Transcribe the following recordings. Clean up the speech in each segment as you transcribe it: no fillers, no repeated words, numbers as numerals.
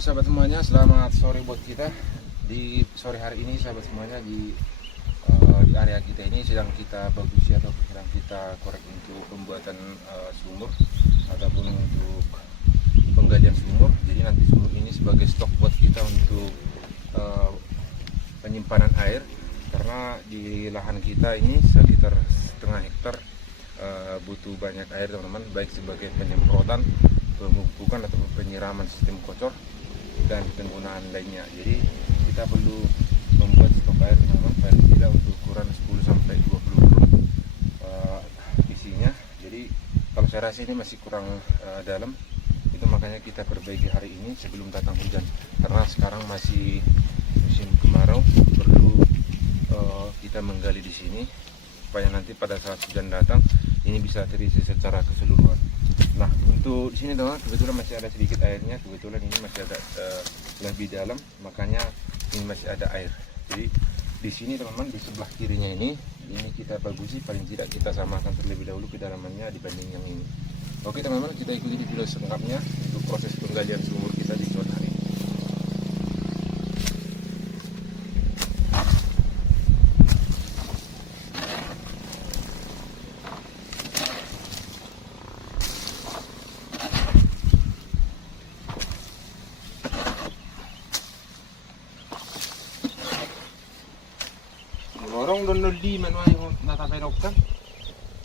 Halo sahabat semuanya, selamat sore buat kita. Di sore hari ini sahabat semuanya di area kita ini sedang kita bagusi atau sedang kita korek untuk pembuatan sumur ataupun untuk penggalian sumur. Jadi nanti sumur ini sebagai stok buat kita untuk penyimpanan air, karena di lahan kita ini sekitar setengah hektar butuh banyak air teman-teman, baik sebagai penyemprotan, pemupukan atau penyiraman sistem kocor dan penggunaan lainnya. Jadi kita perlu membuat stok air teman-teman, paling tidak untuk ukuran 10 sampai 20 drum isinya. Jadi kalau saya rasa ini masih kurang dalam, itu makanya kita perbaiki hari ini sebelum datang hujan, karena sekarang masih musim kemarau. Perlu kita menggali di sini supaya nanti pada saat hujan datang ini bisa terisi secara keseluruhan. Nah, untuk di sini teman, kebetulan masih ada sedikit airnya. Kebetulan ini masih ada lebih dalam, makanya ini masih ada air. Jadi di sini teman-teman, di sebelah kirinya ini kita bagusi, paling tidak kita samakan terlebih dahulu kedalamannya dibanding yang ini. Oke teman-teman, kita ikuti di video selengkapnya untuk proses penggalian sumur kita di zona ini. Orang don di mana yang natapay kan?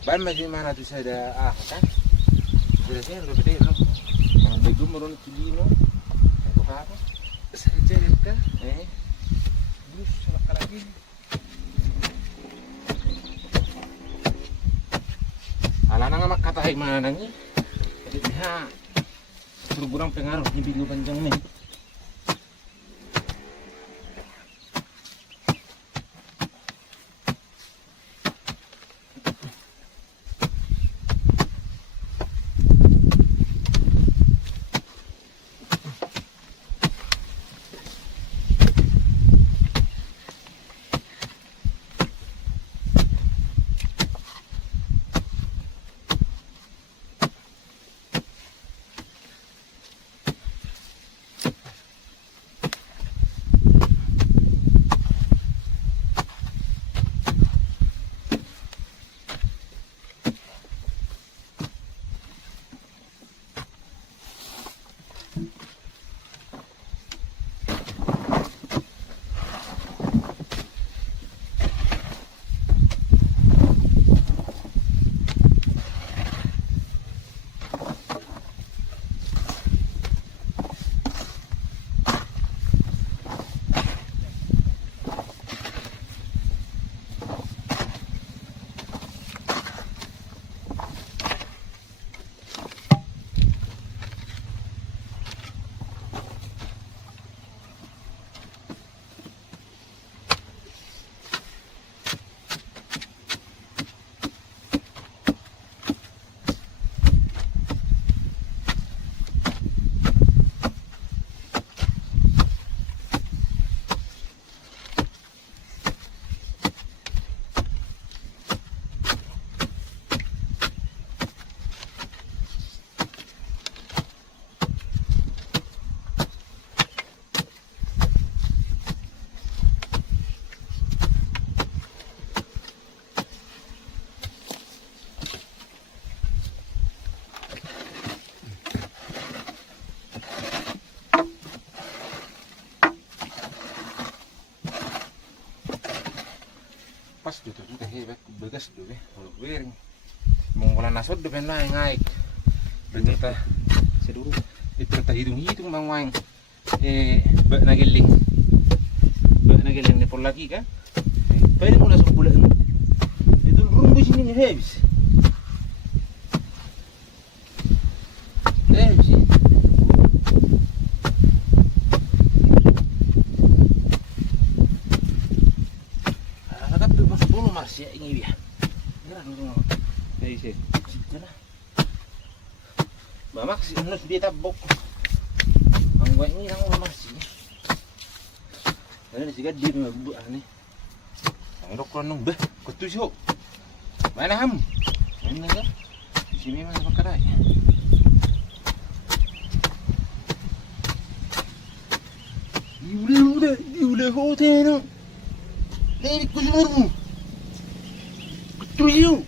Bahan masih mana tuh saya ada kan? Jelasnya lebih gede loh. Orang bego meron kilino. Apa apa? Saya cari kan? Terus salah lagi. Alana nggak kata hai mana nanya? Jadi dia kurang pengaruh di video panjang nih. Pas gitu juga hebat begas dulu kalau bering mengulangkan nasod depan naik ternyata seduru itu terhitung bang wang bak nageling nepol lagi kan pwede mo langsung bulan itu rumbu sini nih habis ya ini dia. Ini sih. Mama kasih nus dia tabok. Ang gua ini nang masih. Ini sih gede membuat nih. Ang rok nung bah, kutus yo. Mana ham? Ini kan. Di sini mana pakai. hoteno. Hei kusumarmu. Kutuyu.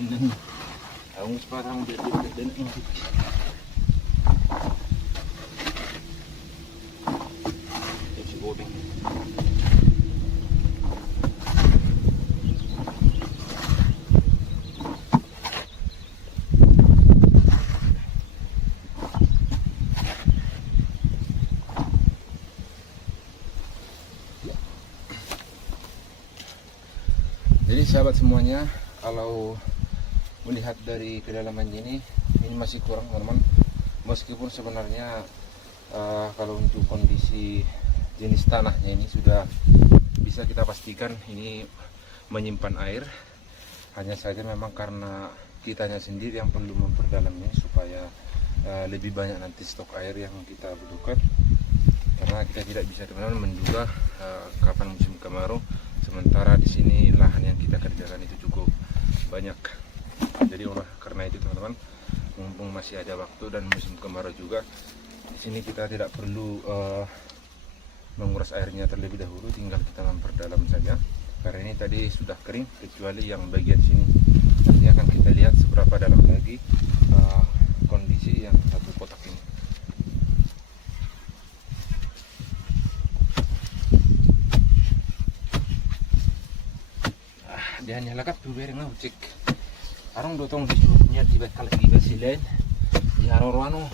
Ini. Ang parang din ang Jadi sahabat semuanya, kalau melihat dari kedalaman ini masih kurang teman-teman. Meskipun sebenarnya kalau untuk kondisi jenis tanahnya ini sudah bisa kita pastikan ini menyimpan air. Hanya saja memang karena kitanya sendiri yang perlu memperdalamnya supaya lebih banyak nanti stok air yang kita butuhkan. Karena kita tidak bisa teman-teman menduga kapan musim kemarau. Sementara di sini lahan yang kita kerjakan itu cukup banyak. Jadi karena itu teman-teman, mumpung masih ada waktu dan musim kemarau juga, di sini kita tidak perlu menguras airnya terlebih dahulu, tinggal kita memperdalam saja. Karena ini tadi sudah kering, kecuali yang bagian sini. Nanti akan kita lihat seberapa dalam lagi kondisi yang satu kotak ini. Dia nyalakan tuh bereng lah cek. Arang dotong disebutnya di bakal di basilen. Di arorwano.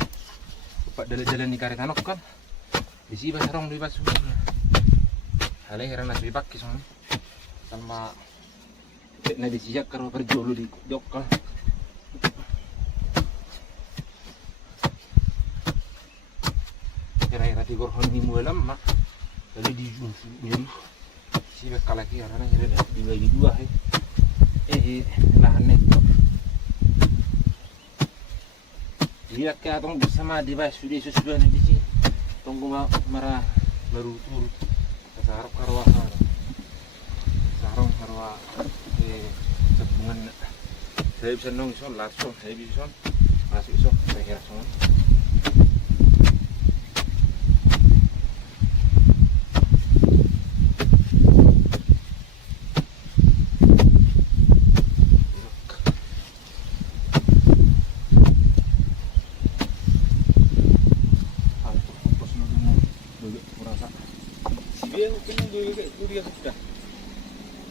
Pak jalan di karetanok kan. Di sini basarong di basuhnya. Hale heran nasi pakai sama. Sama na di sijak karo perjolo di dokal. Kira-kira di gorhon ni mualam mak. Tadi di jun. Si bakal lagi karena dibagi dua lahan itu. Dia kayak tong bersama di bawah sudah sesuai di sini. Tunggu marah baru turut. Sarap karwa sarong karwa sebungan. Saya bisa nong son langsung saya bisa masuk son saya kira son.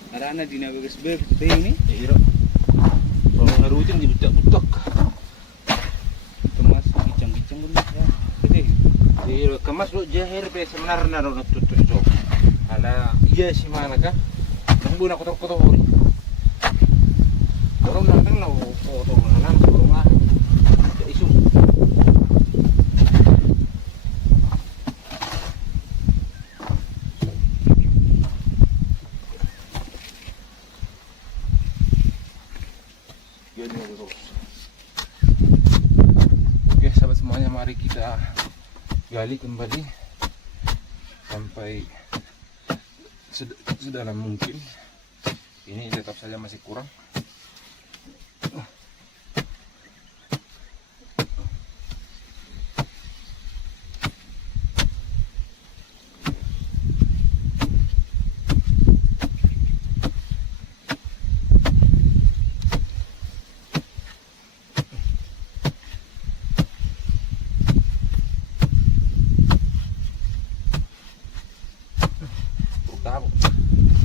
Arana dina bagas beb ini. Iya. Kalau ngarutin di budak-budak. Kemas kicang-kicang pun ya. Gede. Iya, kemas lo jahir pe sebenarnya ro tutu so. Ala iya si mana ka? Nang buna kotor-kotor. Dorong nang na kotor nang dorong ah. Isu. Oke sahabat semuanya, mari kita gali kembali sampai sedalam mungkin. Ini tetap saja masih kurang.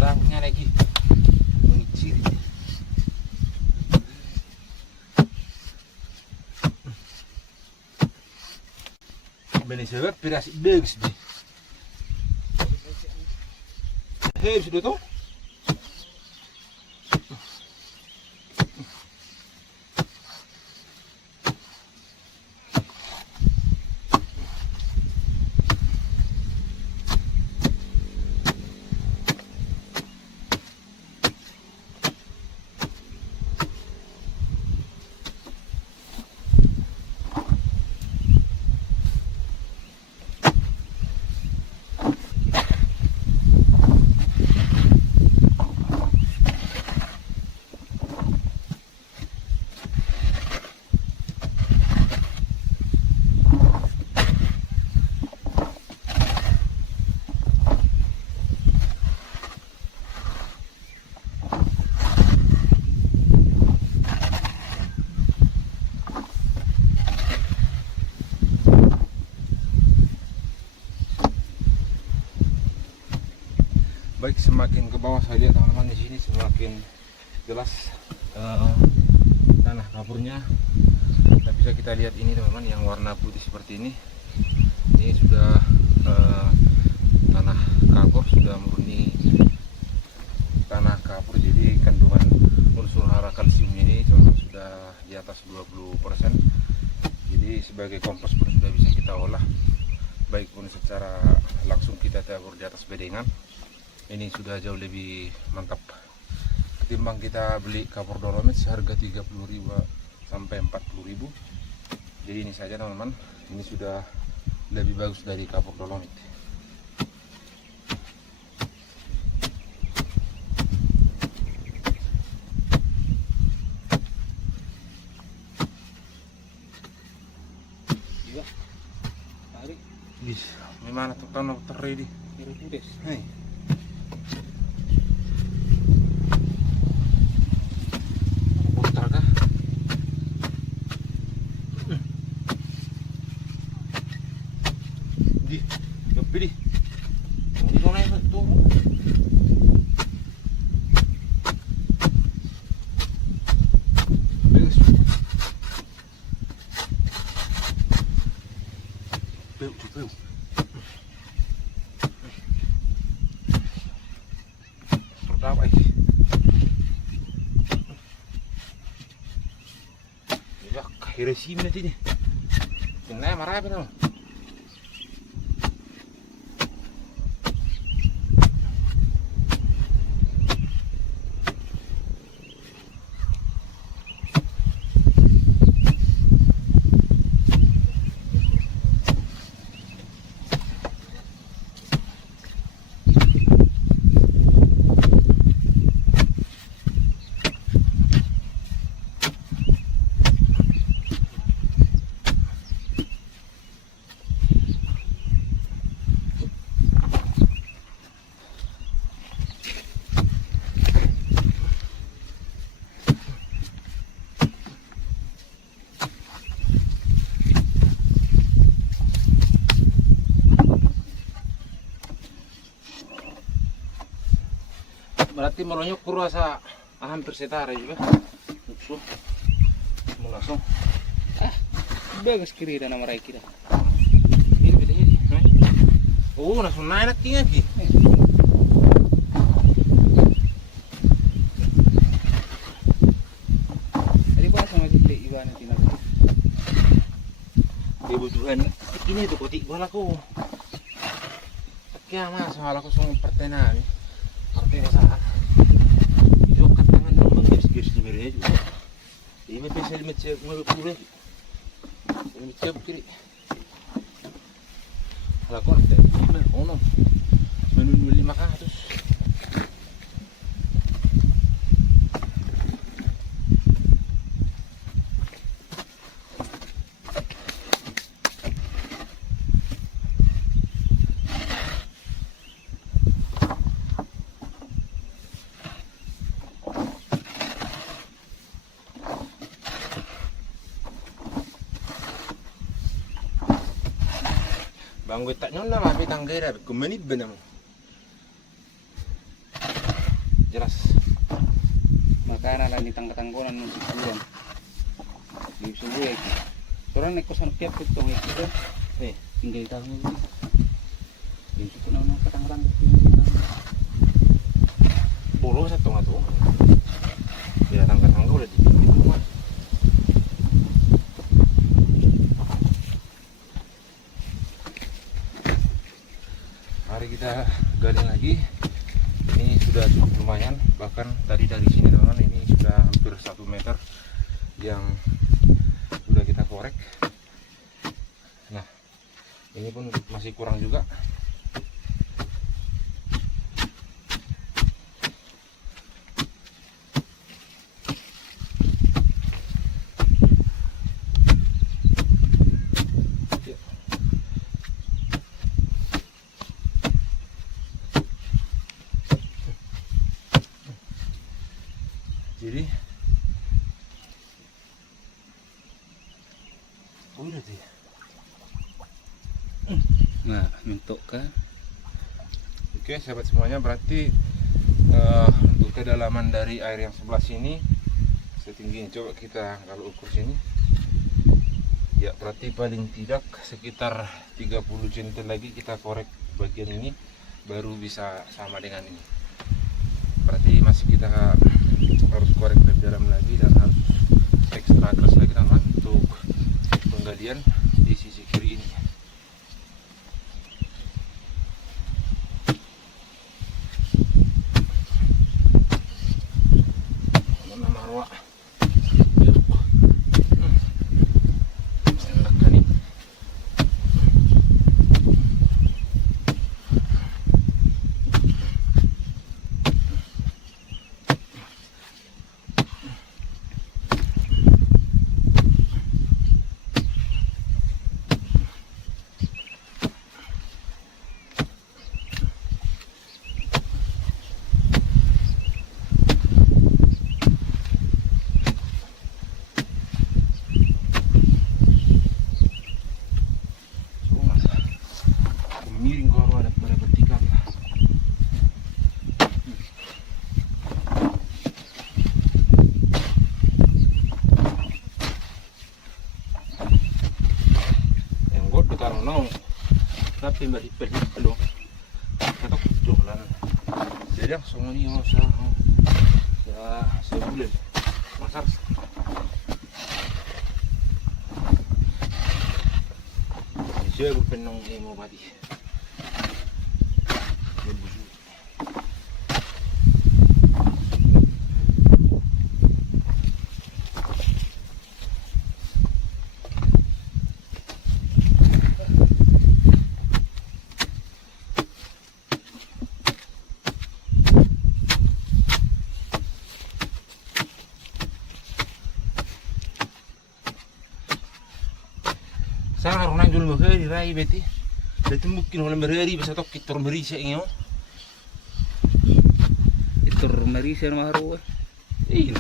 Tahunnya lagi mengiciri. Beni sebab pirasi bagus deh. Hei sudah tuh. saya lihat teman-teman di sini semakin jelas tanah kapurnya. Nah, bisa kita lihat ini teman-teman yang warna putih seperti ini. Ini sudah tanah kapur, sudah murni tanah kapur. Jadi kandungan unsur hara kalsium ini sudah di atas 20%. Jadi sebagai kompos pun sudah bisa kita olah, baik pun secara langsung kita tabur di atas bedengan. Ini sudah jauh lebih mantap ketimbang kita beli kapur dolomit seharga 30.000 sampai 40.000. Jadi ini saja teman-teman, ini sudah lebih bagus dari kapur dolomit. Iya. Tarik. Bis, gimana tuh tanah terready? Biru pudes. Hei. Pilih, di mana itu? Beres. Peu. Berapa ini? Ya, Hiroshima nanti nih. Kena marah apa tuh? Berarti melonyok kurasa hampir setara juga. Mau langsung. Bagus kiri dan nama kita. Ini beda ini. Oh, langsung naik lagi. Tadi pas sama gede Iwan nanti nanti. Kebutuhan ini tuh kotik balaku. Kaya mas, aku sung pertena nih. Pertena saat. Itu katangan nang menggirs-girs di merenya juga. Ini bisa limit pure. Limit kiri. Lakon teh. Oh no. Menun 500. Bang gue tak nyona mapi tanggera, kumenit benam. Jelas. Makanan lang ditangka-tanggonan ng sikuran. Di subuhay. Soalnya naik kosan tiap itu itu. Tinggal di tahun ini. Di situ nang katang-katang Bolo satu ngatu. Ya tangga-tangga udah di rumah. Mari kita gali lagi. Ini sudah cukup lumayan, bahkan tadi dari sini teman-teman ini sudah hampir 1 meter yang sudah kita korek. Nah, ini pun masih kurang juga. Jadi udah sih. Nah, mentok kan? Oke sahabat semuanya, berarti Untuk kedalaman dari air yang sebelah sini setingginya, coba kita kalau ukur sini ya, berarti paling tidak sekitar 30 cm lagi kita korek bagian ini baru bisa sama dengan ini. Berarti masih kita harus korek lebih dalam lagi dan harus ekstra keras lagi teman untuk penggalian di sisi kiri ini. Mana Marwa? Miring kalau ada pada petikan lah. Yang gue tuh karena nong tapi mbak hipel belum atau jualan jadi semua ini masa ya sebulan masar siya bukan nong emo mati. Saya harus nanjul maheri rai beti. Dati mungkin oleh maheri bisa tok kitor merisa inyo. Itur marisa na maharo. Iya.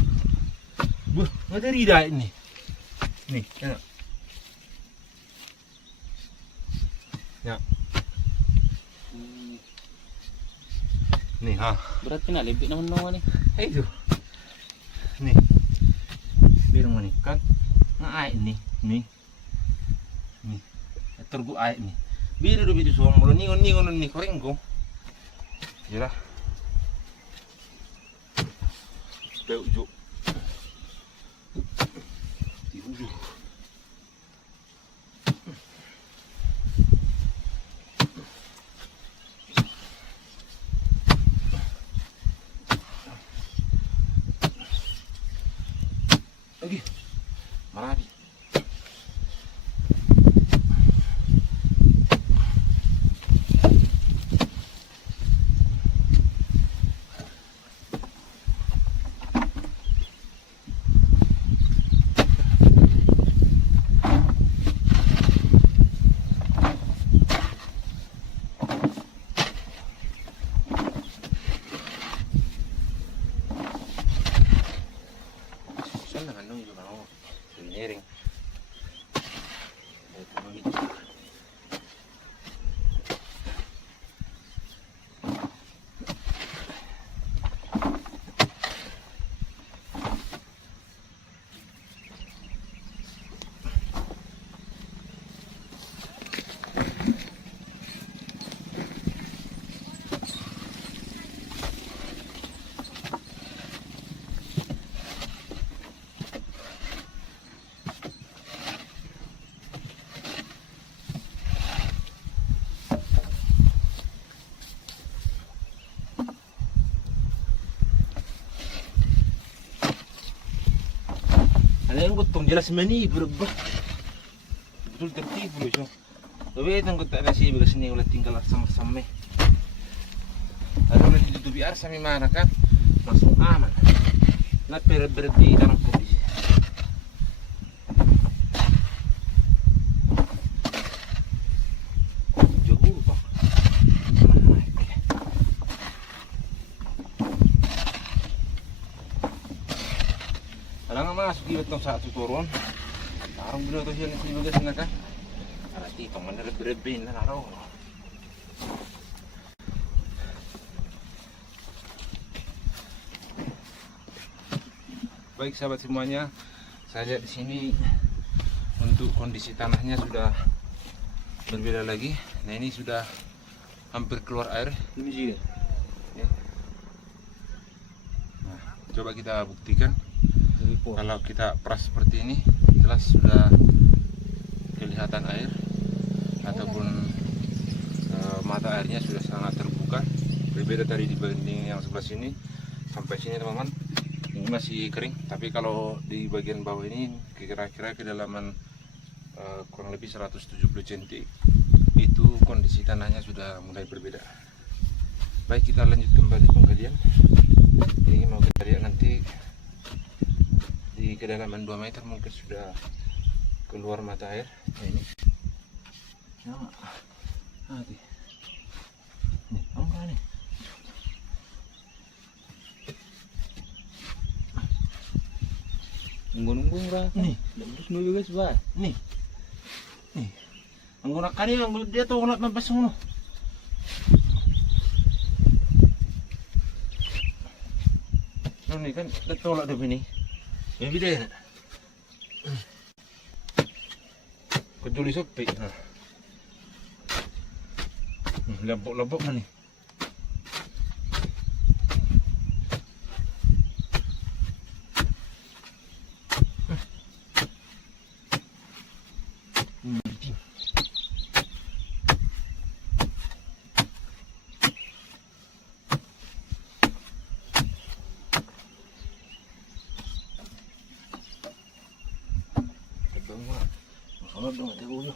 Buh, ngadari dah ini. Nih, ya. Ya. Nih, ha. Berarti na lebih naman naman eh. Itu. Nih. Biar mo nih kan. Ngai nih, nih. Nih. Tergu ai nih. Biar do bitu som mulo ningon nih koreng ko. Jira. Beu jo. Di ujung. Lagi. Marabi. Miring. Ano yung gutong jelas mani berubah betul tertipu loh so. Tapi itu nggak ada sih bekas ini ulah tinggal sama-sama. Ada ulah ditutupi air sampai mana kan langsung aman. Nah berhenti dalam kondisi. Jauh bang. Alang masuk ibat ng satu turun. Parang binuto siya ng sinugas na ka. Arati, itong manarap-rabin na laro. Baik sahabat semuanya, saya lihat di sini untuk kondisi tanahnya sudah berbeda lagi. Nah ini sudah hampir keluar air. Ini sih. Ya. Nah, coba kita buktikan. Kalau kita peras seperti ini, jelas sudah kelihatan air ataupun mata airnya sudah sangat terbuka. Berbeda tadi dibanding yang sebelah sini sampai sini teman-teman. Ini masih kering, tapi kalau di bagian bawah ini kira-kira kedalaman kurang lebih 170 cm, itu kondisi tanahnya sudah mulai berbeda. Baik, kita lanjut kembali pengkajian. Ini mau kita lihat nanti di kedalaman 2 meter mungkin sudah keluar mata air. Nah, ini sama hati nih, enggak nih. Nunggu ra. Nih, Terus nunggu guys, Pak. nih menggunakan ini yang dia tuh ulat nabas ngono. Nih kan tolak deh ini. Yang beda ya. Kecuali sepi. Nah. Lembok-lembok nih. Masalah dong ada ulo.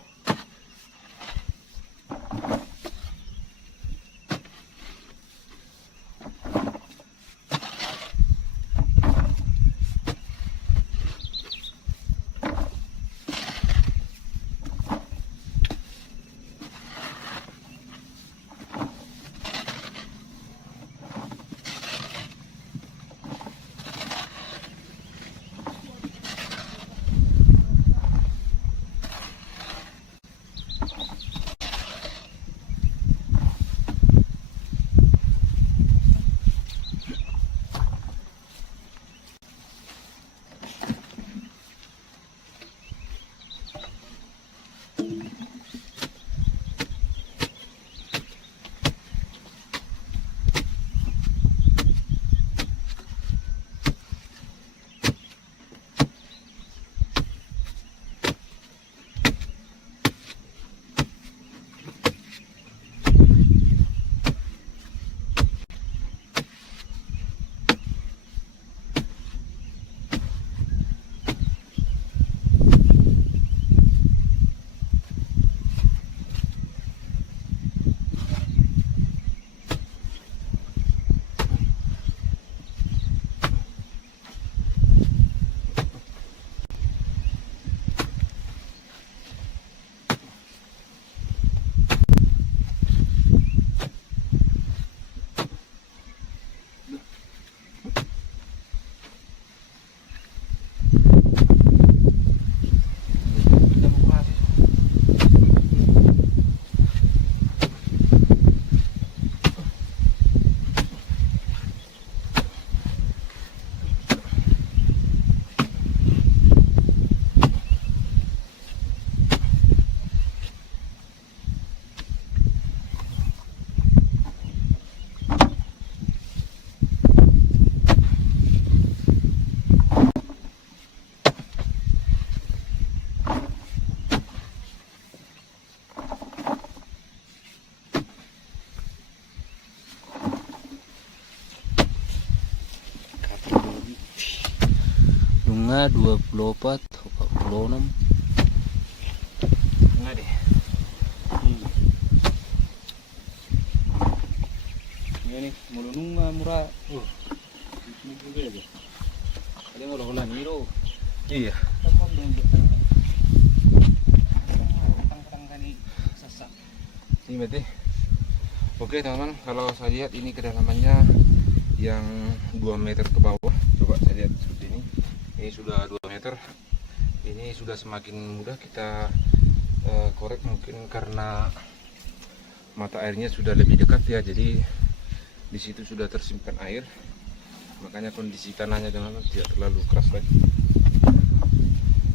Bunga 24, 46. Enggak deh. Ini mulunung murah. Ini juga aja. Ada mau ulan hero. Iya. Tamam dong kadang-kadang kani sasak. Ini berarti. Oke teman-teman, kalau saya lihat ini kedalamannya yang 2 meter ke bawah. Coba saya lihat seperti ini. Ini sudah 2 meter. Ini sudah semakin mudah kita korek, mungkin karena mata airnya sudah lebih dekat ya. Jadi di situ sudah tersimpan air. makanya kondisi tanahnya teman-teman tidak terlalu keras lagi.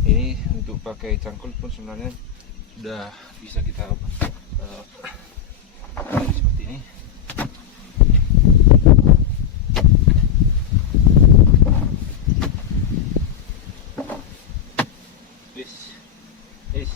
Ini untuk pakai cangkul pun sebenarnya sudah bisa kita seperti ini. Is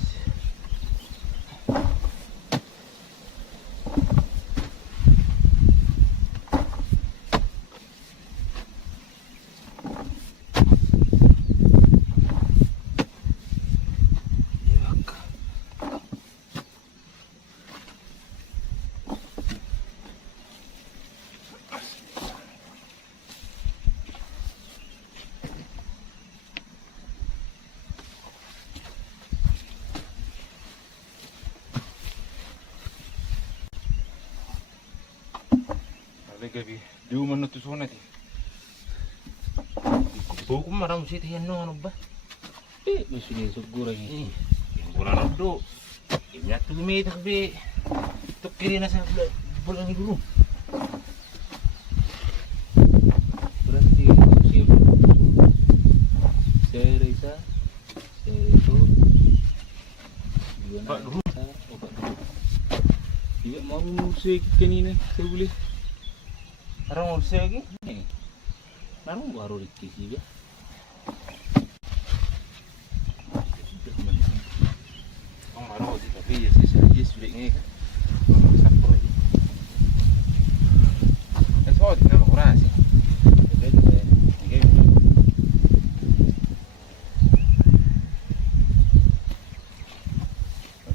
gabi di umano to sonat buku maram sih tiyan no ano ba Gusto niya siguro ini bulan do ini tu me to be to kiri na sa bulan ni guru berarti siap seri itu dua Pak Guru. Pak Guru tidak mau musik kanina saya boleh arang urse lagi Narong baru dikit juga. oh maro di tapi ya sih sudah ini kan sapur lagi so di nama kurang sih jadi tiga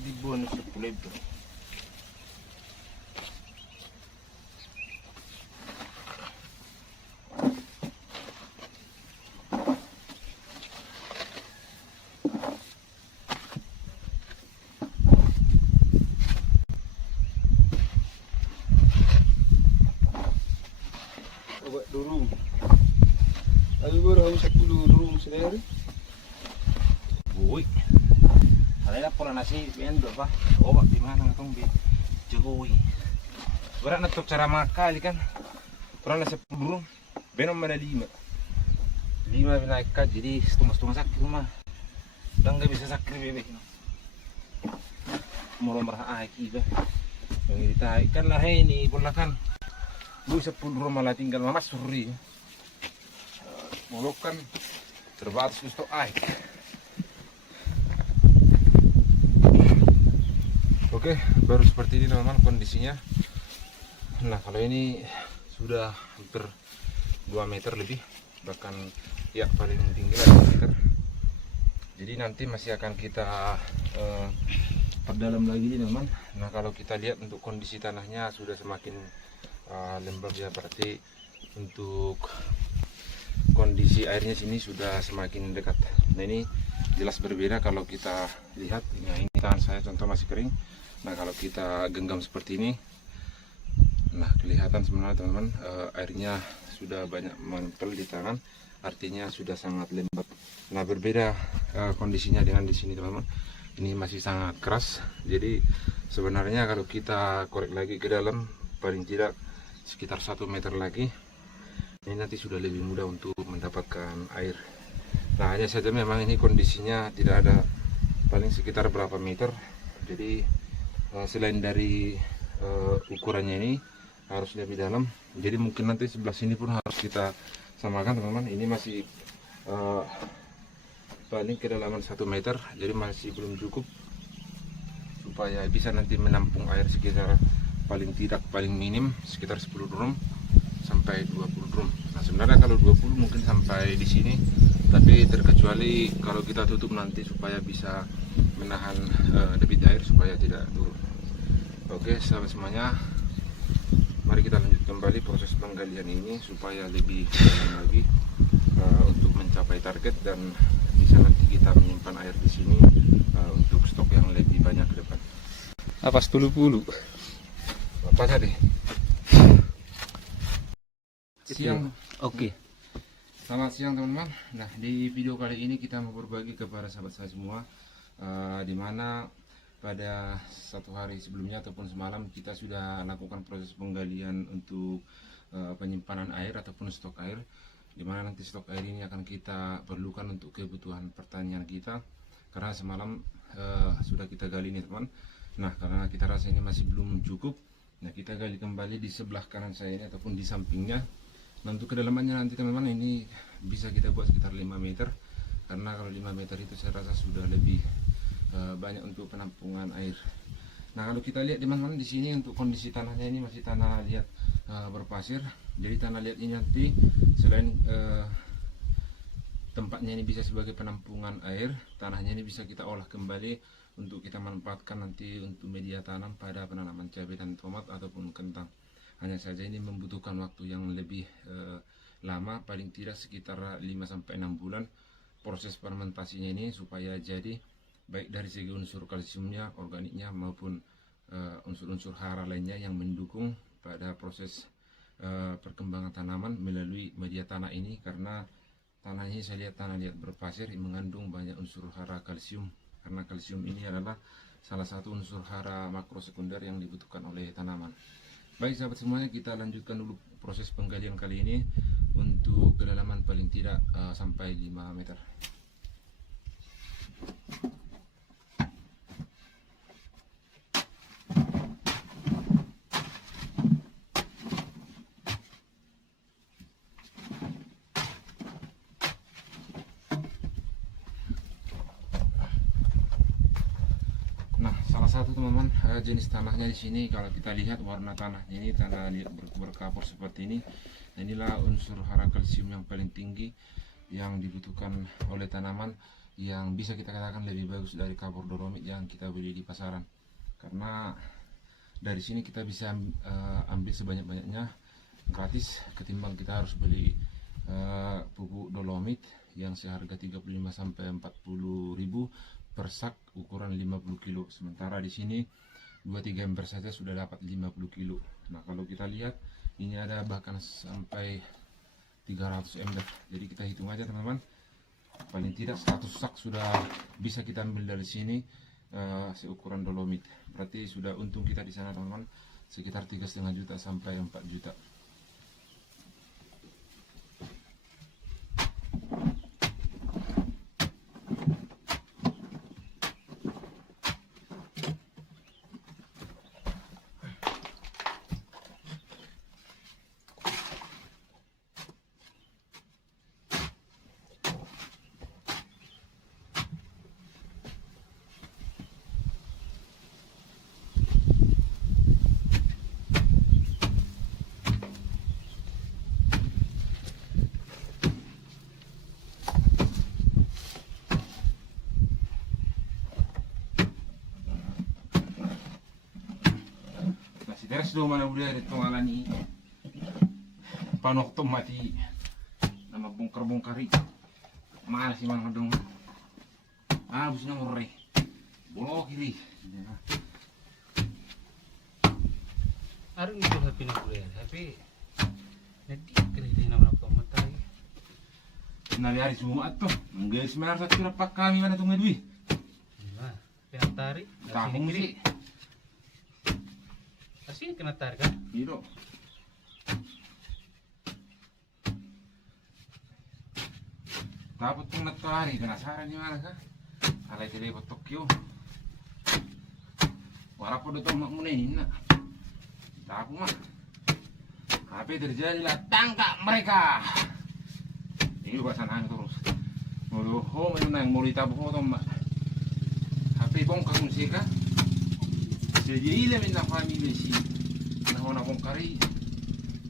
di bonus 10 itu. Coba durung. Ayo baru 10 durung sendiri. Boy. Ada pula nasi bendo pa. Obat di mana ngatong bi. Jogoy. Berat na tok cara makali kan. Kurang na 10 burung. Benom mana 5. 5 binaika jadi setengah sakit rumah. Dan nggak bisa sakit bebek. Mau merah aiki ba. Yang ditaik kan lah ini kan. Lu 10 rumah lah tinggal mama suri. Muluk kan terbatas untuk aik. Oke, baru seperti ini teman-teman kondisinya. Nah, kalau ini sudah hampir 2 meter lebih, bahkan ya paling tinggi lah 2 meter. Jadi nanti masih akan kita perdalam lagi nih teman-teman. Nah, kalau kita lihat untuk kondisi tanahnya sudah semakin lembab ya, berarti untuk kondisi airnya sini sudah semakin dekat. Nah, ini jelas berbeda kalau kita lihat. Nah, ini tangan saya contoh masih kering. Nah, kalau kita genggam seperti ini, nah kelihatan sebenarnya teman-teman airnya sudah banyak menempel di tangan, artinya sudah sangat lembab. Nah, berbeda kondisinya dengan di sini teman-teman. Ini masih sangat keras. Jadi sebenarnya kalau kita korek lagi ke dalam, paling tidak sekitar 1 meter lagi, ini nanti sudah lebih mudah untuk mendapatkan air. Nah, hanya saja memang ini kondisinya tidak ada, paling sekitar berapa meter. Jadi selain dari ukurannya ini harus lebih dalam, jadi mungkin nanti sebelah sini pun harus kita samakan teman-teman. Ini masih paling kedalaman 1 meter, jadi masih belum cukup supaya bisa nanti menampung air sekitar paling tidak paling minim sekitar 10 drum sampai 20 drum. Nah, sebenarnya kalau 20 mungkin sampai di sini, tapi terkecuali kalau kita tutup nanti supaya bisa menahan debit air supaya tidak turun. Oke, sahabat semuanya, mari kita lanjut kembali proses penggalian ini supaya lebih lagi untuk mencapai target dan bisa nanti kita menyimpan air di sini untuk stok yang lebih banyak ke depan. Apa 10? Apa tadi? Siang. Oke. Selamat siang teman-teman. Nah, di video kali ini kita mau berbagi kepada sahabat saya semua, di mana pada 1 hari sebelumnya ataupun semalam kita sudah lakukan proses penggalian untuk penyimpanan air ataupun stok air, di mana nanti stok air ini akan kita perlukan untuk kebutuhan pertanian kita. Karena semalam sudah kita gali ini teman. Nah, karena kita rasa ini masih belum cukup, nah kita gali kembali di sebelah kanan saya ini ataupun di sampingnya. Nah, untuk kedalamannya nanti teman-teman ini bisa kita buat sekitar 5 meter, karena kalau 5 meter itu saya rasa sudah lebih banyak untuk penampungan air. Nah, kalau kita lihat teman-teman di sini untuk kondisi tanahnya ini masih tanah liat berpasir. Jadi tanah liat ini nanti selain tempatnya ini bisa sebagai penampungan air, tanahnya ini bisa kita olah kembali untuk kita manfaatkan nanti untuk media tanam pada penanaman cabai dan tomat ataupun kentang. Hanya saja ini membutuhkan waktu yang lebih lama, paling tidak sekitar 5-6 bulan proses fermentasinya ini supaya jadi, baik dari segi unsur kalsiumnya, organiknya maupun unsur-unsur hara lainnya yang mendukung pada proses perkembangan tanaman melalui media tanah ini. Karena tanah ini saya lihat tanah liat berpasir mengandung banyak unsur hara kalsium, karena kalsium ini adalah salah satu unsur hara makro sekunder yang dibutuhkan oleh tanaman. Baik sahabat semuanya, kita lanjutkan dulu proses penggalian kali ini untuk kedalaman paling tidak sampai 5 meter. Satu teman-teman, jenis tanahnya di sini kalau kita lihat warna tanahnya ini tanah liat berkapur seperti ini. Nah, inilah unsur hara kalsium yang paling tinggi yang dibutuhkan oleh tanaman, yang bisa kita katakan lebih bagus dari kapur dolomit yang kita beli di pasaran. Karena dari sini kita bisa ambil sebanyak-banyaknya gratis ketimbang kita harus beli pupuk dolomit yang seharga 35-40 ribu per sak ukuran 50 kilo. Sementara di sini 2-3 ember saja sudah dapat 50 kilo. Nah, kalau kita lihat ini ada bahkan sampai 300 ember. Jadi kita hitung aja teman-teman, paling tidak 100 sak sudah bisa kita ambil dari sini seukuran dolomit. Berarti sudah untung kita di sana teman-teman sekitar 3,5 juta sampai 4 juta. Teres do mana udah itu alani panok mati nama bongkar-bongkari mana sih mana dong busnya ngore bolok kiri Arin itu happy na kuliah, tapi nanti kena nama apa matai. nali hari Jumat tuh enggak sebenarnya satu rapat kami mana tuh ngedui Nah, yang tarik tahun sih Asing kena tarik kan? Iya. Dapat pun natari penasaran di mana kah? Alay telepon Tokyo. Wara po dito mamunin na. Tapo mah. Apa terjadilah tangkap mereka. Ini bahasa nang terus. Mulu ho menang muli tapo ho tong mak. HP bongkar musika. Jadi ile min na family si. Na ona bongkari.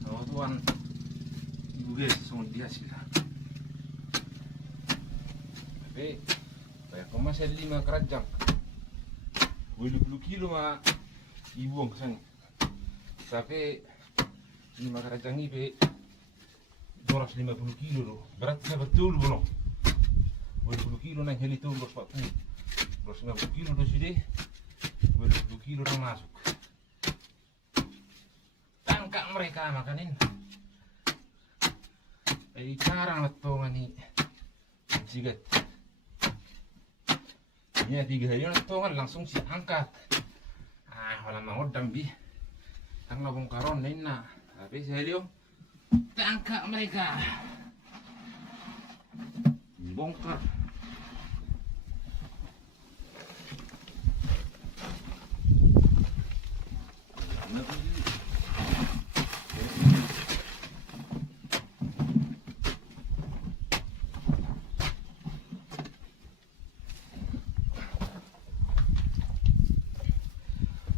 Tahu tuan. Ibu guys, semua dia sila. Tapi kayak kemas ada 5 keranjang 20 kilo mah dibuang ke sana. Tapi 5 keranjang ini 250 kilo loh. Beratnya betul belum 20 kilo nang heli tuh 240 250 kilo tuh sini 20 kilo nang masuk. Tangkap mereka makanin. Carang letongan nih jigat. Ini 3 hari letongan langsung si angkat. Wala mangot dambi. Tang labong karon na. Tapi sa helyo Tangkap mereka. Bongkar.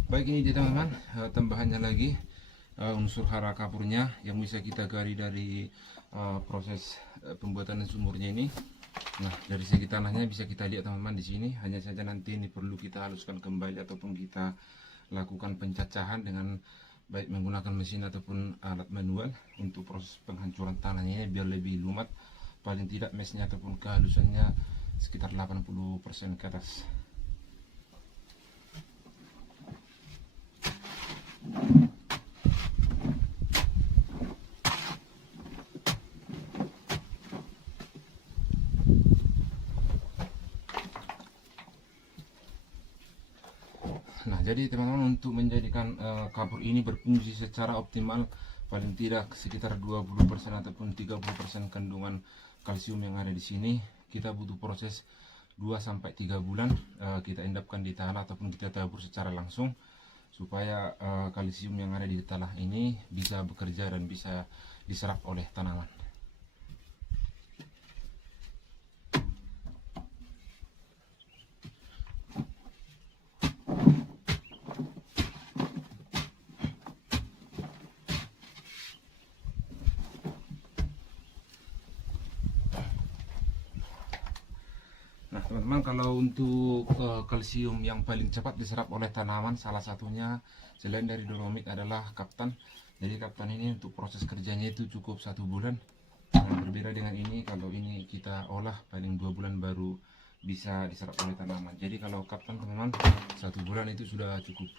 Baik, ini dia teman-teman, tambahannya lagi unsur hara kapurnya yang bisa kita gali dari proses pembuatan sumurnya ini. Nah, dari segi tanahnya bisa kita lihat teman-teman di sini. Hanya saja nanti ini perlu kita haluskan kembali ataupun kita lakukan pencacahan dengan baik menggunakan mesin ataupun alat manual untuk proses penghancuran tanahnya biar lebih lumat. Paling tidak mesnya ataupun kehalusannya sekitar 80% ke atas. Nah, jadi teman-teman, untuk menjadikan kapur ini berfungsi secara optimal, paling tidak sekitar 20% ataupun 30% kandungan kalsium yang ada di sini, kita butuh proses 2-3 bulan kita endapkan di tanah ataupun kita tabur secara langsung supaya kalsium yang ada di tanah ini bisa bekerja dan bisa diserap oleh tanaman. Nah teman-teman, kalau untuk kalsium yang paling cepat diserap oleh tanaman, salah satunya selain dari dolomit adalah kaptan. Jadi kaptan ini untuk proses kerjanya itu cukup 1 bulan. Nah, berbeda dengan ini, kalau ini kita olah paling 2 bulan baru bisa diserap oleh tanaman. Jadi kalau kaptan teman-teman 1 bulan itu sudah cukup.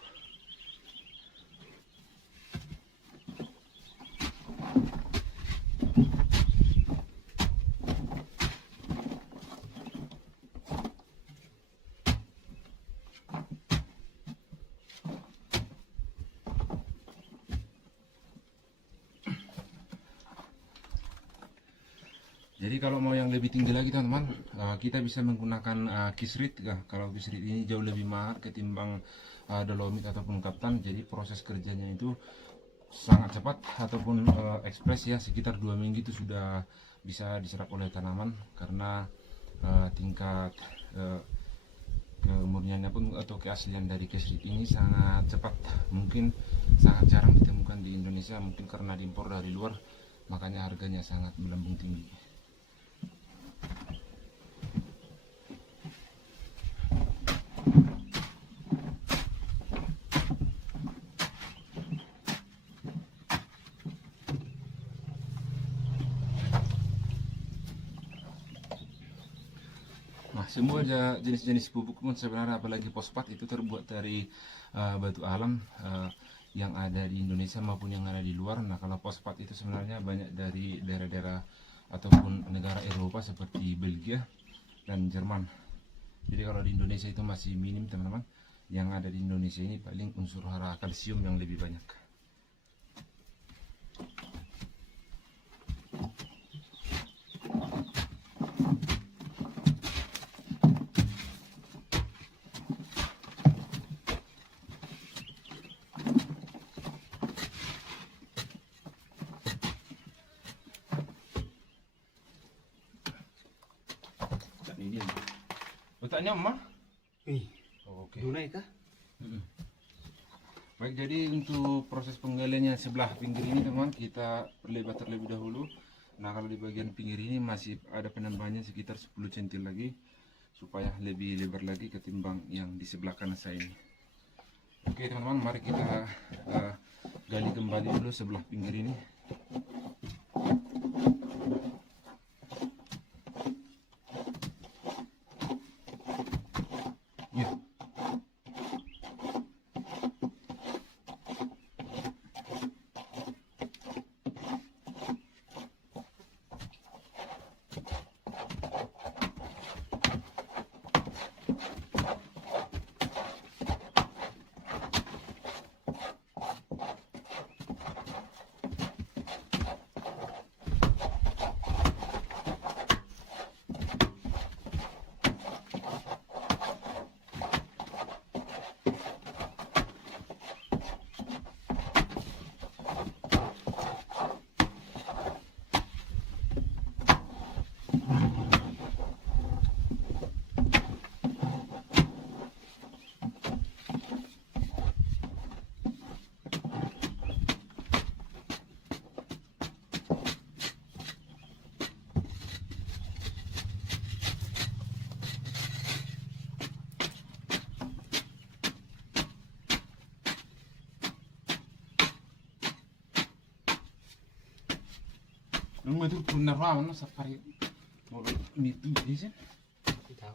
Jadi kalau mau yang lebih tinggi lagi teman-teman, kita bisa menggunakan kisrit. Kalau kisrit ini jauh lebih mahal ketimbang dolomit ataupun kaptan. Jadi proses kerjanya itu sangat cepat ataupun ekspres ya, sekitar 2 minggu itu sudah bisa diserap oleh tanaman karena tingkat kemurniannya pun atau keaslian dari kisrit ini sangat cepat. Mungkin sangat jarang ditemukan di Indonesia, mungkin karena diimpor dari luar, makanya harganya sangat melambung tinggi. Nah, semua jenis-jenis pupuk pun sebenarnya, apalagi fosfat, itu terbuat dari batu alam yang ada di Indonesia maupun yang ada di luar. Nah, kalau fosfat itu sebenarnya banyak dari daerah-daerah ataupun negara Eropa seperti Belgia dan Jerman. Jadi kalau di Indonesia itu masih minim teman-teman. Yang ada di Indonesia ini paling unsur hara kalsium yang lebih banyak. Ini dia. Letaknya emak? Oke. Dunai kah? Baik, jadi untuk proses penggaliannya sebelah pinggir ini teman, kita lebar terlebih dahulu. Nah, kalau di bagian pinggir ini masih ada penambahannya sekitar 10 cm lagi supaya lebih lebar lagi ketimbang yang di sebelah kanan saya ini. Oke teman-teman, mari kita gali kembali dulu sebelah pinggir ini. Ya. Nung itu benar banget safari. Mau itu sih. Tidak tahu.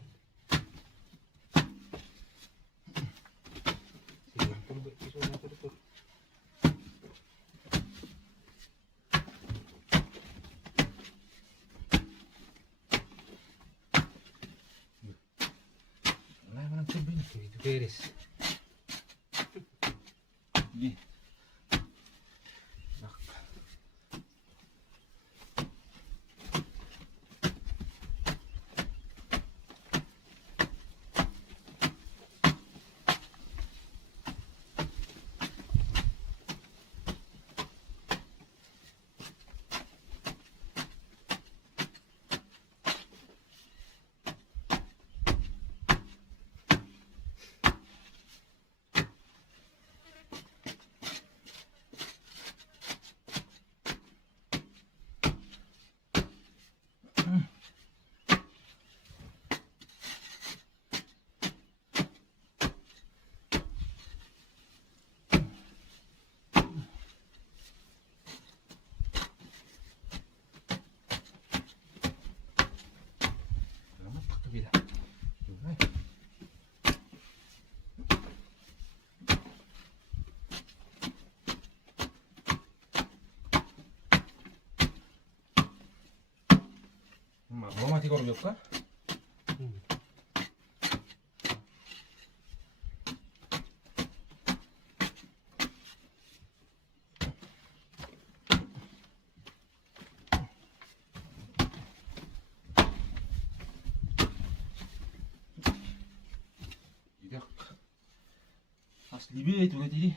Sih, tunggu episode terus. Lah mana tuh bin? Itu beres. Nih. Bila. Mau mati koruyok kah? Tidak. Asli be itu tadi.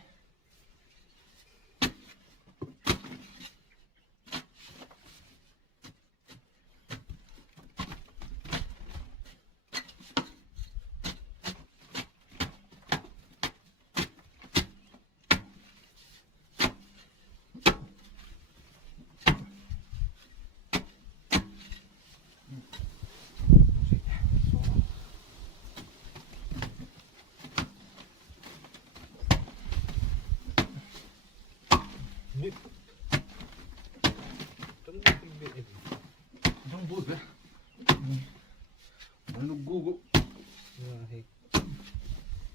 Don't move it. Ano gugo?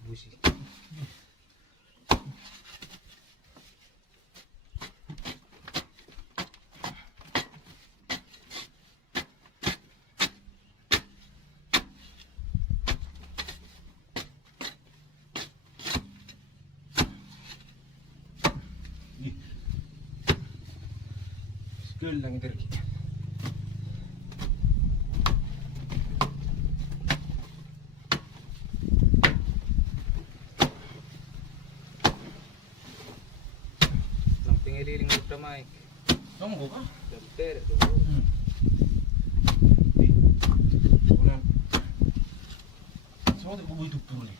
Busi. Skill lang ito. Samping ililing mo damay. Kamu ka? Damper. Ulan. So, ada bubuy tuktur nih.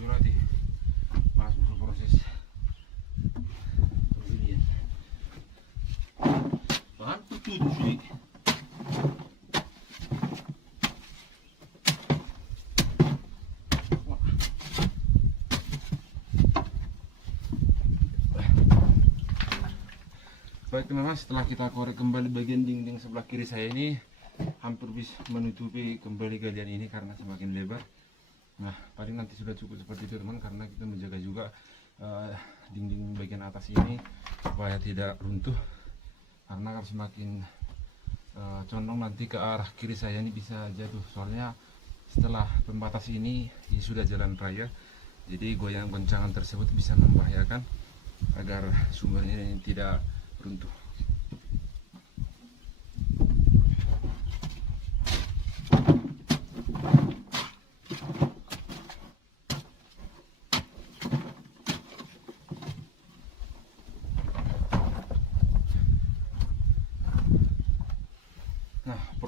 Berarti masuk ke proses pembelian. Bahan tutup sih. Baik teman-teman, setelah kita korek kembali bagian dinding sebelah kiri saya ini hampir bisa menutupi kembali galian ini karena semakin lebar. Nah, paling nanti sudah cukup seperti itu teman, karena kita menjaga juga dinding bagian atas ini supaya tidak runtuh, karena kalau semakin condong nanti ke arah kiri saya ini bisa jatuh. Soalnya setelah pembatas ini sudah jalan raya, jadi goyang goncangan tersebut bisa membahayakan agar sumbernya ini tidak runtuh.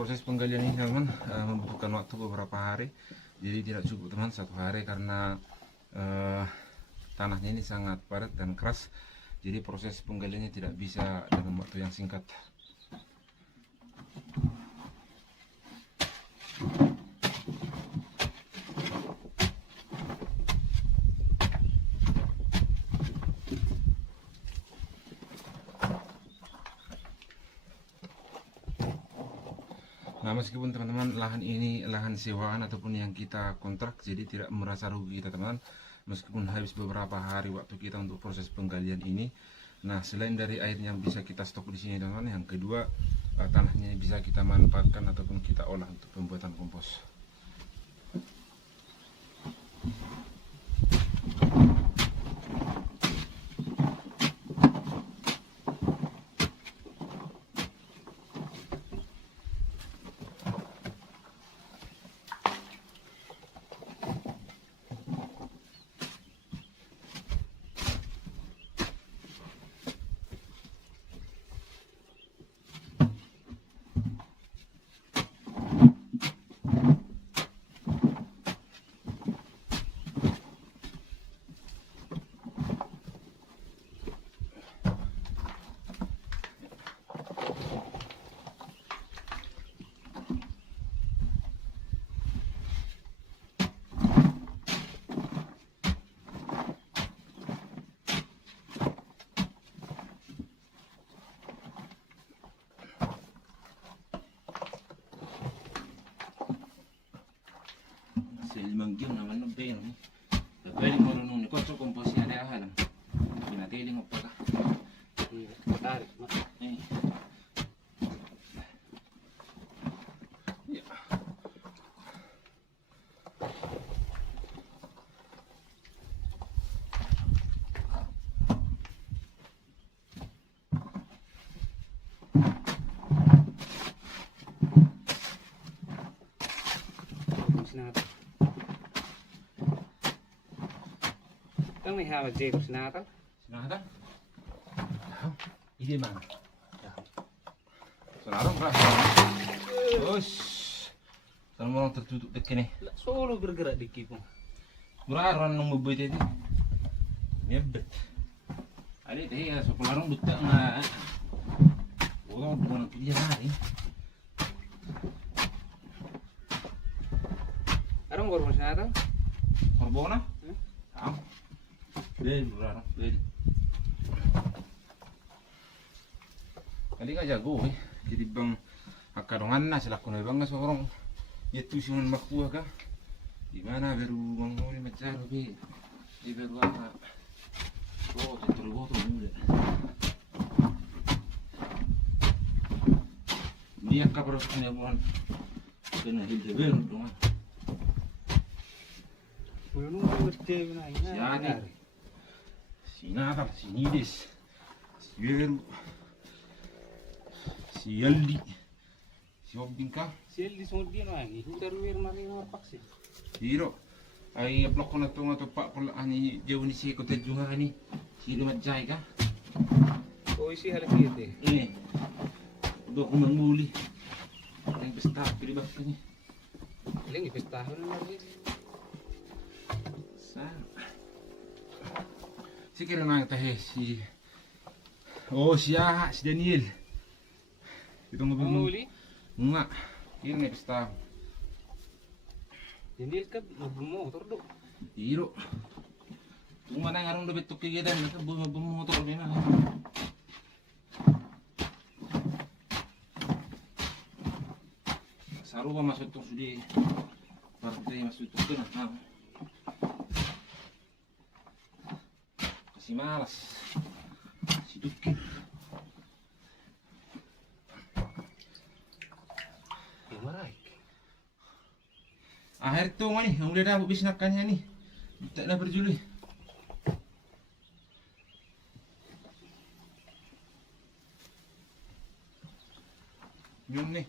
proses penggalian ini teman membutuhkan waktu beberapa hari, jadi tidak cukup teman 1 hari karena tanahnya ini sangat padat dan keras, jadi proses penggaliannya tidak bisa dalam waktu yang singkat. Nah, meskipun teman-teman lahan ini lahan sewaan ataupun yang kita kontrak, jadi tidak merasa rugi kita teman-teman, meskipun habis beberapa hari waktu kita untuk proses penggalian ini. Nah, selain dari air yang bisa kita stok di sini teman-teman, yang kedua tanahnya bisa kita manfaatkan ataupun kita olah untuk pembuatan kompos. Limanggyong naman ng tayo. Pwede mo nung nikotso kompos niya na alam. Pinatiling mo pa ka. Tarik mo. Kan may hawag dito sinakal. Sinakal? Hindi man. Senarong ka. Ush. Saan mo lang tertutup dekat ni? Solo bergerak di kipong. Murahan nung mabuhay tayo. Nyebet. Adi tayo sa pularong buta nga. Wala ko nang pilih hari. Arong gor mo sinakal? Korbo na? Beli murah, beli. Kali ka jago jadi bang akarongan na sila kuno bang seorang itu siun makuha ka. Di mana baru mangoli macam be. Di baru apa? Oh, terus tuh mule. Dia kabar punya buan. Kena hilde bel dong. Belum ngerti na ini. Sinata, sinides, si Veru, si Yaldi, si Obinka. Si Yaldi semua dia lagi. Hutar wir mari nomor paksi. Hiro, ay blok ko na to nga to pa pala ani jauh ni si ko tedunga ani. Si lumatjay ka. Oh isi hal kita. Do ko manguli. Ang basta pilibak ka ni. Ilang ipestahon na lagi. Sa si kira na tahe si siya si Daniel. Ito nga Manguli? Nga. Kira na basta. Daniel ka magmotor do. Hiro. Kung manang arong dobit to kigidan na bumotor ba na. Saru ba masuk tong sudi. Parte masuk tong na. Si malas, si dukir. Marai. Akhir tu ni, ang udah dah habis nakannya ni. Tak dah berjuli. Yun ni,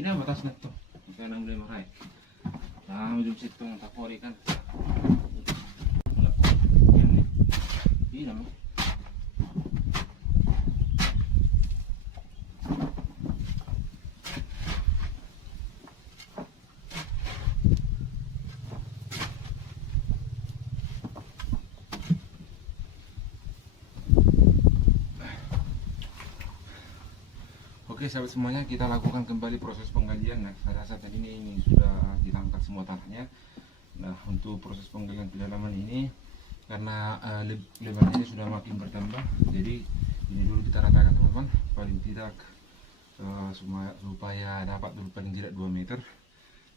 ini batas na to. Kaya nang udah marai. Nah, ujung situ yang tak kori kan. Ini naman. Oke sahabat semuanya, kita lakukan kembali proses penggalian. Nah, pada saat ini sudah dilangkat semua tanahnya. Nah, untuk proses penggalian kedalaman ini karena lebarnya ini sudah makin bertambah, jadi ini dulu kita ratakan teman-teman, paling tidak supaya dapat dulu paling tidak 2 meter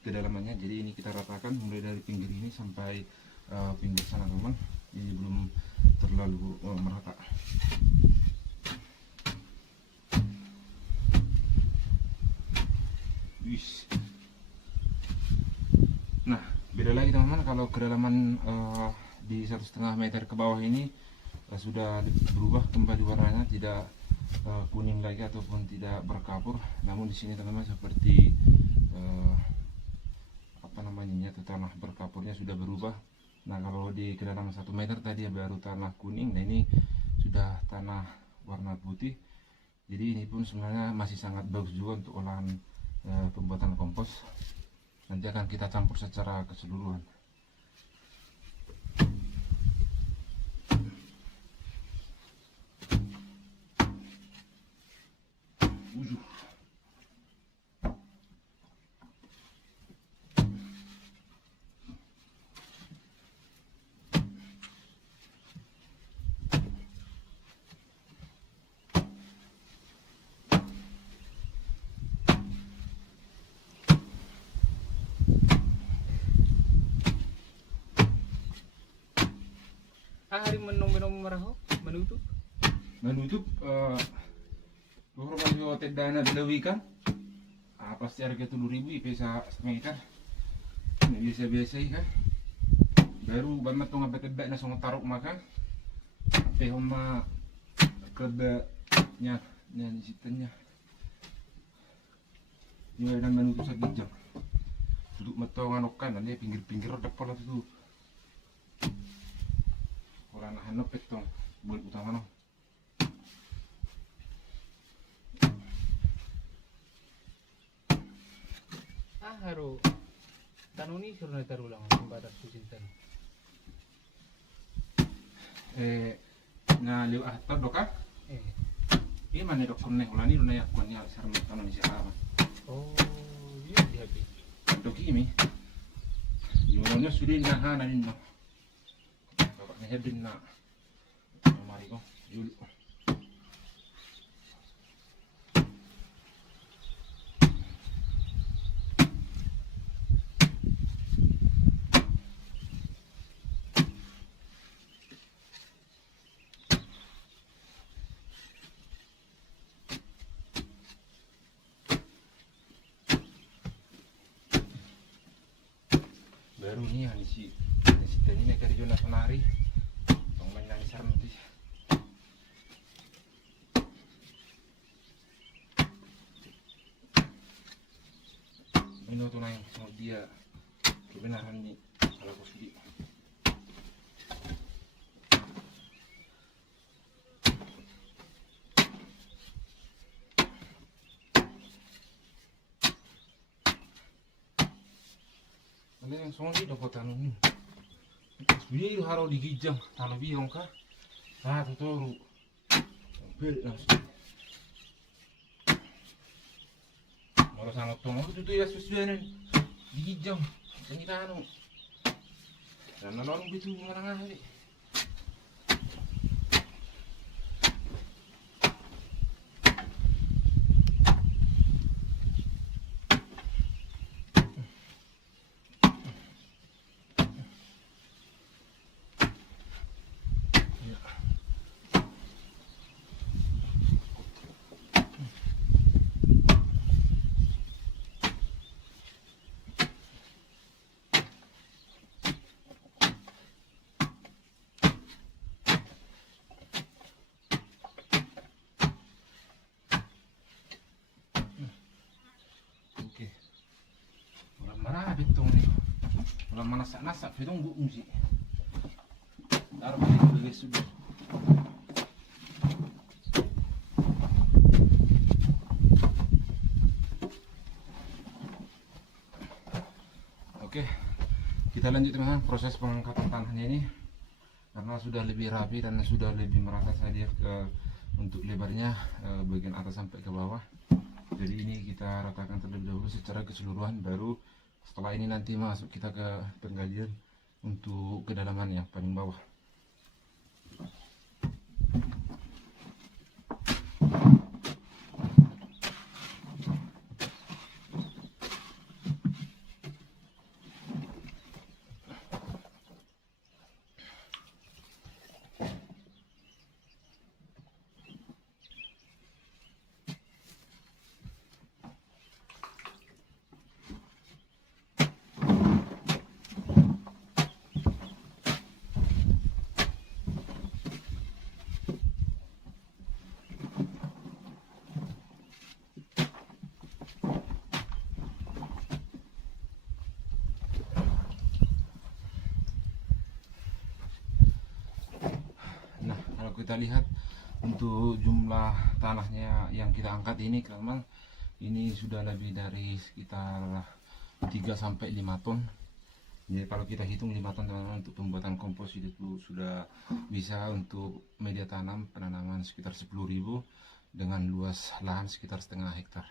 kedalamannya. Jadi ini kita ratakan mulai dari pinggir ini sampai pinggir sana teman-teman. Ini belum terlalu merata. Nah, beda lagi teman-teman kalau kedalaman di 1,5 meter ke bawah ini sudah berubah kembali warnanya, tidak kuning lagi ataupun tidak berkapur. Namun di sini teman-teman seperti apa namanya, tanah berkapurnya sudah berubah. Nah, kalau di kedalaman 1 meter tadi baru tanah kuning, nah ini sudah tanah warna putih. Jadi ini pun sebenarnya masih sangat bagus juga untuk olahan pembuatan kompos. Nanti akan kita campur secara keseluruhan. Hari menom meraho menutup Hormat dana dalawi kan pasti harga 10.000 pesa semeter. Ini biasa-biasa kan baru banget tuh ngabet tebak na song taruk makan ape homa kedanya nyanyi sitanya nyoy dan menutup sa gijang duduk metong anokan nanti pinggir-pinggir depan itu orang hanap petong buat utama no. Haro tanuni suruh taruh lang pembatas susintan. Na liu atar doka ini mana dok sunne ulani luna yak konya sarang tanuni siapa Oh iya di habis dok ini yunonya sudah nahan nanin no bapaknya hebin na mari ko yul. Baru nih si tadi nih dari zona sonari main nansar nanti ini tuh naik sama dia kebenaran nih kalau aku sedih. Yang semua di dapat tanam ini. Biar harus digijang, tanam biong kah? Ah, tuh bel langsung. Malah sangat tong itu tuh ya sesuai digijang, ini tanam. Dan non begitu ngarang hari. Betong nih, udah masak betong bu sih, taruh di sudah. Oke, kita lanjut teman-teman proses pengangkatan tanahnya ini karena sudah lebih rapi dan sudah lebih merata saya lihat untuk lebarnya bagian atas sampai ke bawah. Jadi ini kita ratakan terlebih dahulu secara keseluruhan, baru setelah ini nanti masuk kita ke penggalian untuk kedalaman yang paling bawah. Nah, kalau kita lihat untuk jumlah tanahnya yang kita angkat ini, memang ini sudah lebih dari sekitar 3-5 ton. Jadi kalau kita hitung 5 ton teman-teman, untuk pembuatan kompos itu sudah bisa untuk media tanam penanaman sekitar 10.000 dengan luas lahan sekitar setengah hektar.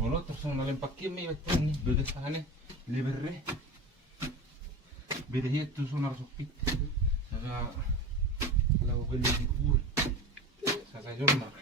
Ono terus nalempak kimi betul nih beda sana liberre beda itu sonar sopit sasa lau beli di pur sasa jomna.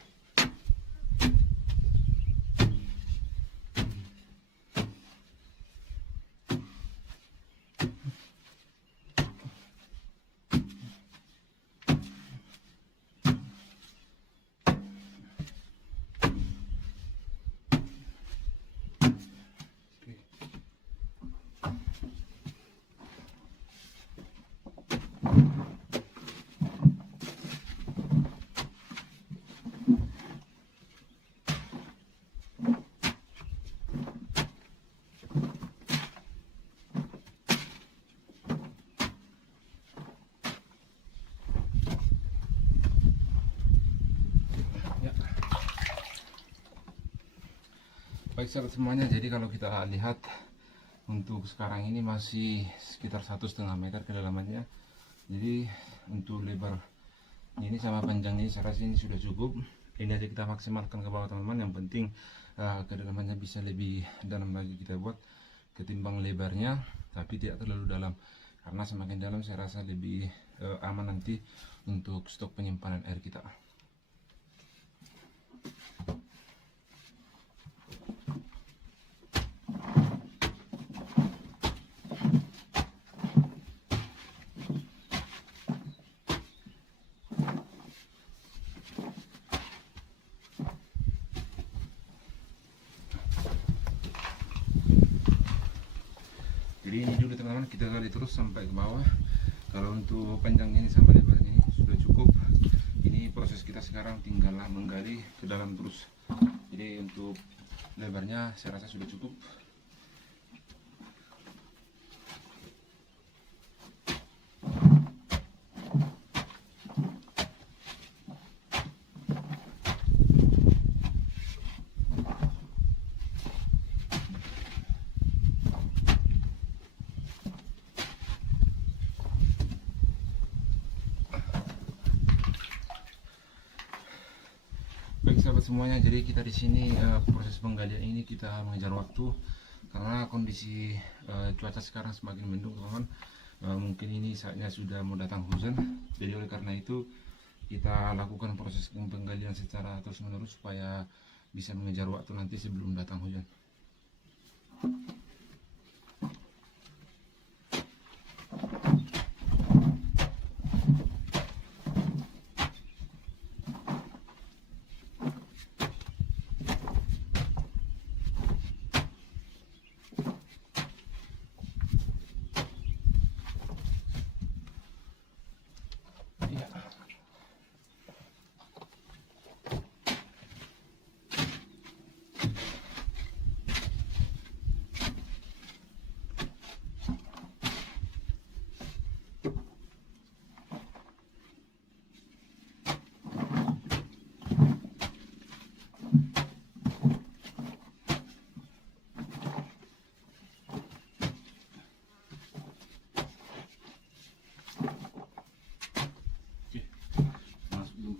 Baik sahabat semuanya, jadi kalau kita lihat untuk sekarang ini masih sekitar 1,5 meter kedalamannya. Jadi untuk lebar ini sama panjangnya saya rasa ini sudah cukup. Ini aja kita maksimalkan ke bawah teman-teman. Yang penting kedalamannya bisa lebih dalam lagi kita buat ketimbang lebarnya, tapi tidak terlalu dalam, karena semakin dalam saya rasa lebih aman nanti untuk stok penyimpanan air kita. Jadi ini dulu teman-teman, kita gali terus sampai ke bawah. Kalau untuk panjangnya ini sama lebarnya ini sudah cukup. Ini proses kita sekarang tinggallah menggali ke dalam terus. Jadi untuk lebarnya saya rasa sudah cukup. Baik sahabat semuanya, jadi kita di sini proses penggalian ini kita mengejar waktu karena kondisi cuaca sekarang semakin mendung teman-teman. Mungkin ini saatnya sudah mau datang hujan, jadi oleh karena itu kita lakukan proses penggalian secara terus menerus supaya bisa mengejar waktu nanti sebelum datang hujan.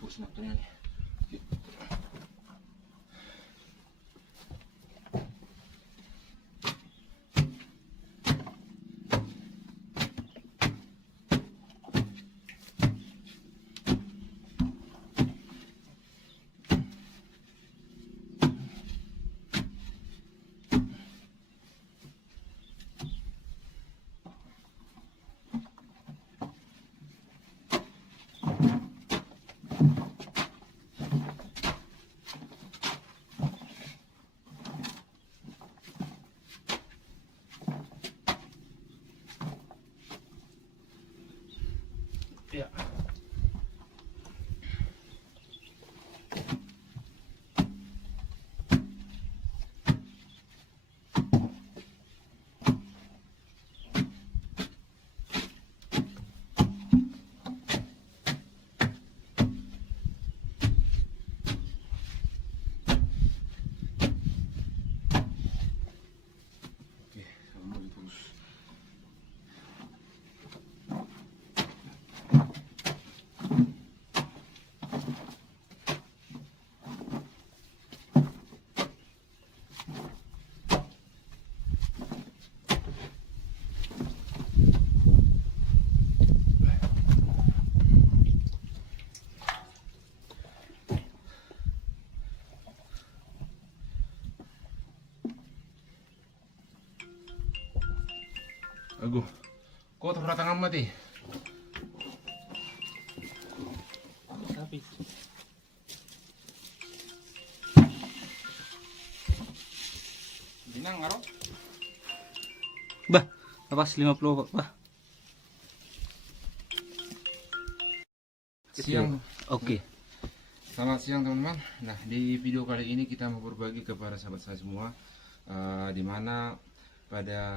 Senapnya nih. Ya. Oke, sama terus. Aduh, kok terberat tangan mati? Tapi Binang ngaro? bah, lepas 50 bah. Siang. Oke. Selamat siang teman-teman. Nah, di video kali ini kita mau berbagi kepada sahabat saya semua, di mana pada